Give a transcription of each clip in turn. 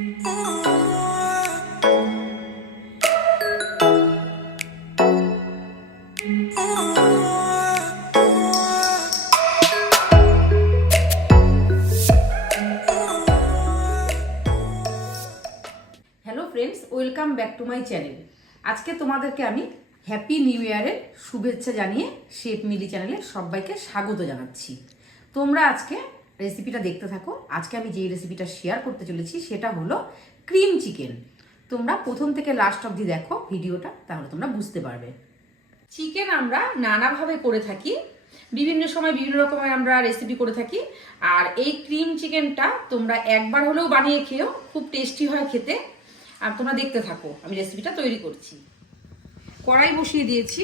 Friends, welcome back to my channel. আজকে তোমাদেরকে আমি হ্যাপি নিউ ইয়ারের শুভেচ্ছা জানিয়ে শেফ মিলি চ্যানেলে সবাইকে স্বাগত জানাচ্ছি। তোমরা আজকে রেসিপিটা দেখতে থাকো। আজকে আমি যেই রেসিপিটা শেয়ার করতে চলেছি সেটা হলো ক্রিম চিকেন। তোমরা প্রথম থেকে লাস্ট অবধি দেখো ভিডিওটা, তাহলে তোমরা বুঝতে পারবে। চিকেন আমরা নানাভাবে করে থাকি, বিভিন্ন সময় বিভিন্ন রকমের আমরা রেসিপি করে থাকি। আর এই ক্রিম চিকেনটা তোমরা একবার হলেও বানিয়ে খেও, খুব টেস্টি হয় খেতে। আর তোমরা দেখতে থাকো আমি রেসিপিটা তৈরি করছি। কড়াই বসিয়ে দিয়েছি,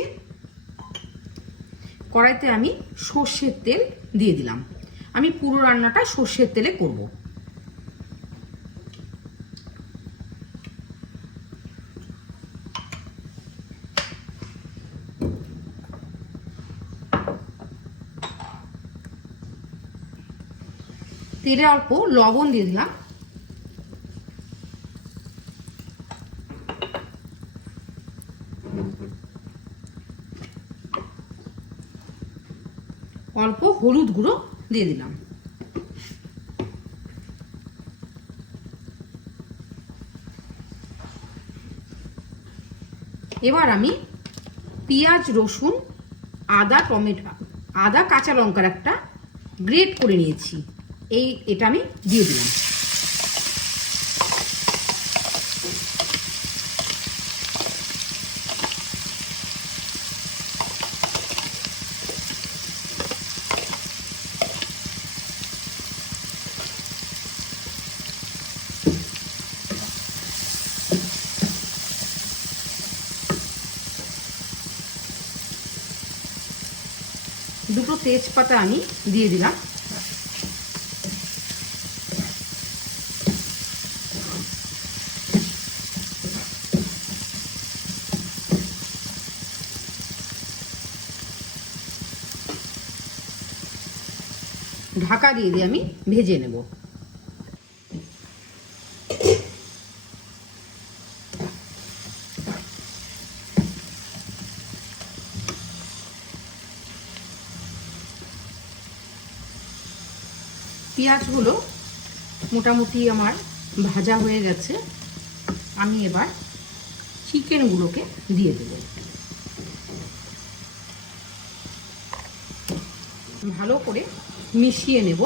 কড়াইতে আমি সর্ষের তেল দিয়ে দিলাম। আমি পুরো রান্নাটা সর্ষের তেলে করব। তেলে অল্প লবণ দিয়ে দিলাম, অল্প হলুদ গুঁড়ো দিয়ে দিলাম, এবার আমি পেঁয়াজ, রসুন, আদা, টমেটো, আদা, কাঁচা লঙ্কার একটা গ্রেট করে নিয়েছি, এটা আমি দিয়ে দিলাম। দুটো তেজপাতা আমি দিয়ে দিলাম। ঢাকা দিয়ে আমি ভেজে নেব। পেঁয়াজগুলো মোটামুটি আমার ভাজা হয়ে গেছে। আমি এবার চিকেনগুলোকে দিয়ে দেব। ভালো করে মিশিয়ে নেব।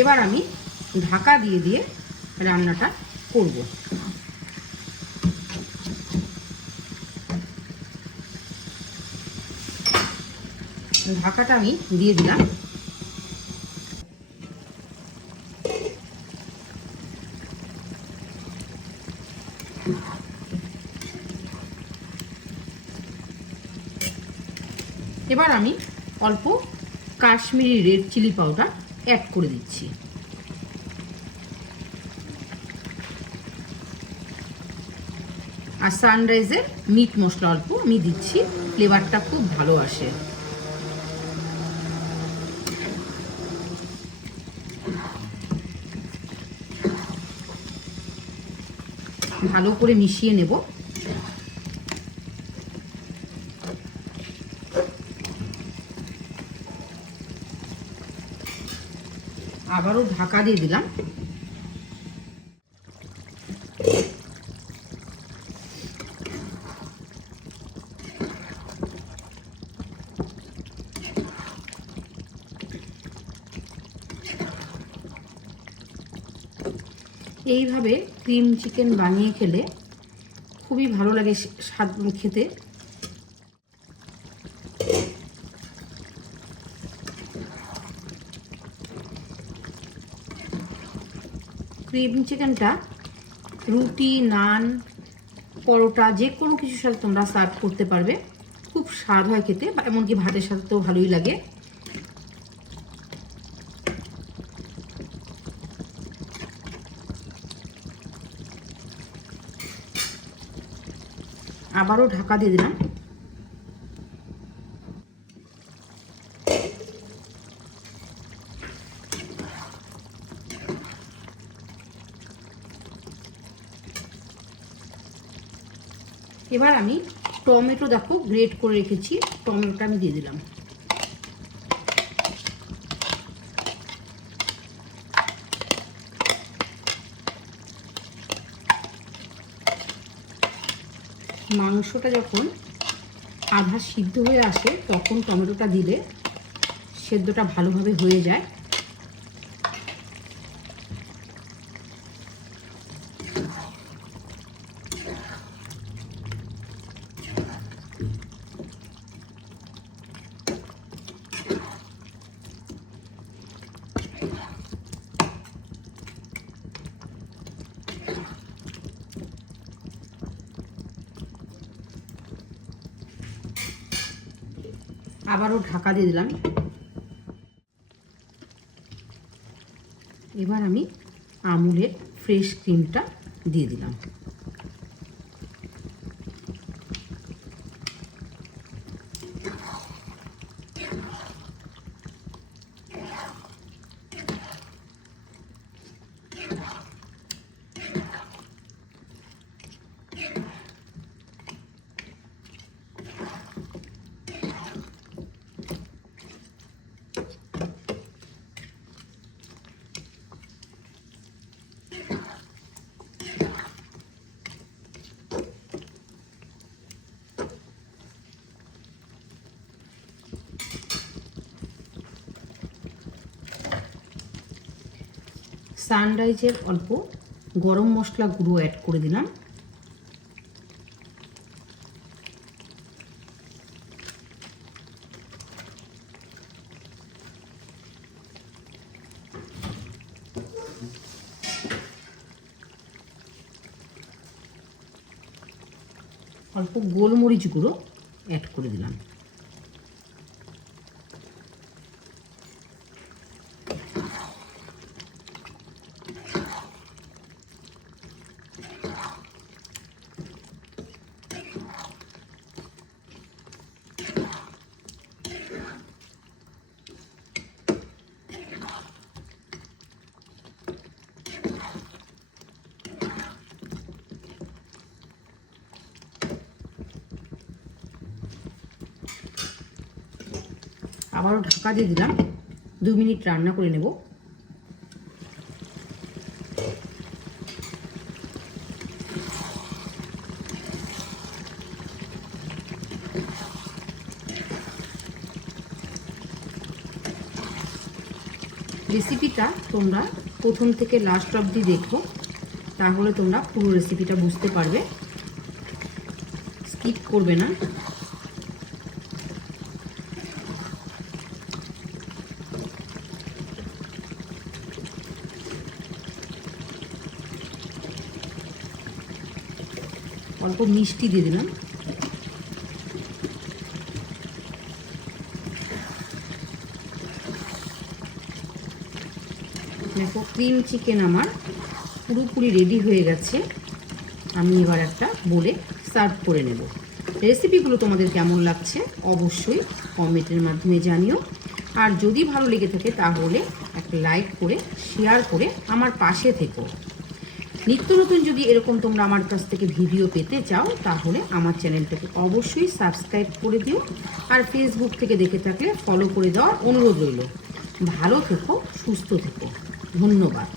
এবার আমি ঢাকা দিয়ে রান্নাটা করব। ঢাকাটা আমি দিয়ে দিলাম। এবার আমি অল্প Kashmiri red chilli powder add করে দিচ্ছি। আর সানরাইজের মিট মশলা অল্প আমি দিচ্ছি, ফ্লেভারটা খুব ভালো আসে। ভালো করে মিশিয়ে নেব। আবারও ঢাকা দিয়ে দিলাম। এইভাবে ক্রিম চিকেন বানিয়ে খেলে খুবই ভালো লাগে স্বাদ খেতে। ক্রিম চিকেনটা রুটি, নান, পরোটা যে কোনো কিছুর সাথে তোমরা সার্ভ করতে পারবে। খুব স্বাদ হয় খেতে, এমনকি ভাতের সাথে তো ভালোই লাগে। আবারও ঢাকা দিয়ে দিলাম। এবার আমি টমেটো দেখো গ্রেট করে রেখেছি, টমেটোটা আমি দিয়ে দিলাম। মাংসটা যখন আধা সিদ্ধ হয়ে আসে তখন টমেটোটা দিলে সেদ্ধটা ভালোভাবে হয়ে যায়। আবারও ঢাকা দিয়ে দিলাম। এবার আমি আমুলের ফ্রেশ ক্রিমটা দিয়ে দিলাম। সানরাইজের অল্প গরম মশলা গুঁড়ো অ্যাড করে দিলাম। অল্প গোলমরিচ গুঁড়ো অ্যাড করে দিলাম। আবারও ঢাকা দিয়ে দিলাম, 2 মিনিট রান্না করে নেব। রেসিপিটা তোমরা প্রথম থেকে লাস্ট অবধি দেখো, তাহলে তোমরা পুরো রেসিপিটা বুঝতে পারবে, স্কিপ করবে না। অল্প মিষ্টি দিয়ে দিলাম। দেখো ক্রিম চিকেন আমার পুরোপুরি রেডি হয়ে গেছে। আমি এবার একটা বলে সার্ভ করে নেব। রেসিপিগুলো তোমাদের কেমন লাগছে অবশ্যই কমেন্টের মাধ্যমে জানিও। আর যদি ভালো লেগে থাকে তাহলে একটা লাইক করে শেয়ার করে আমার পাশে থেকো। নিত্য নতুন যদি এরকম তোমরা আমার কাছ থেকে ভিডিও পেতে চাও তাহলে আমার চ্যানেলটাকে অবশ্যই সাবস্ক্রাইব করে দিও। আর ফেসবুক থেকে দেখে থাকলে ফলো করে দেওয়ার অনুরোধ রইল। ভালো থেকো, সুস্থ থেকো, ধন্যবাদ।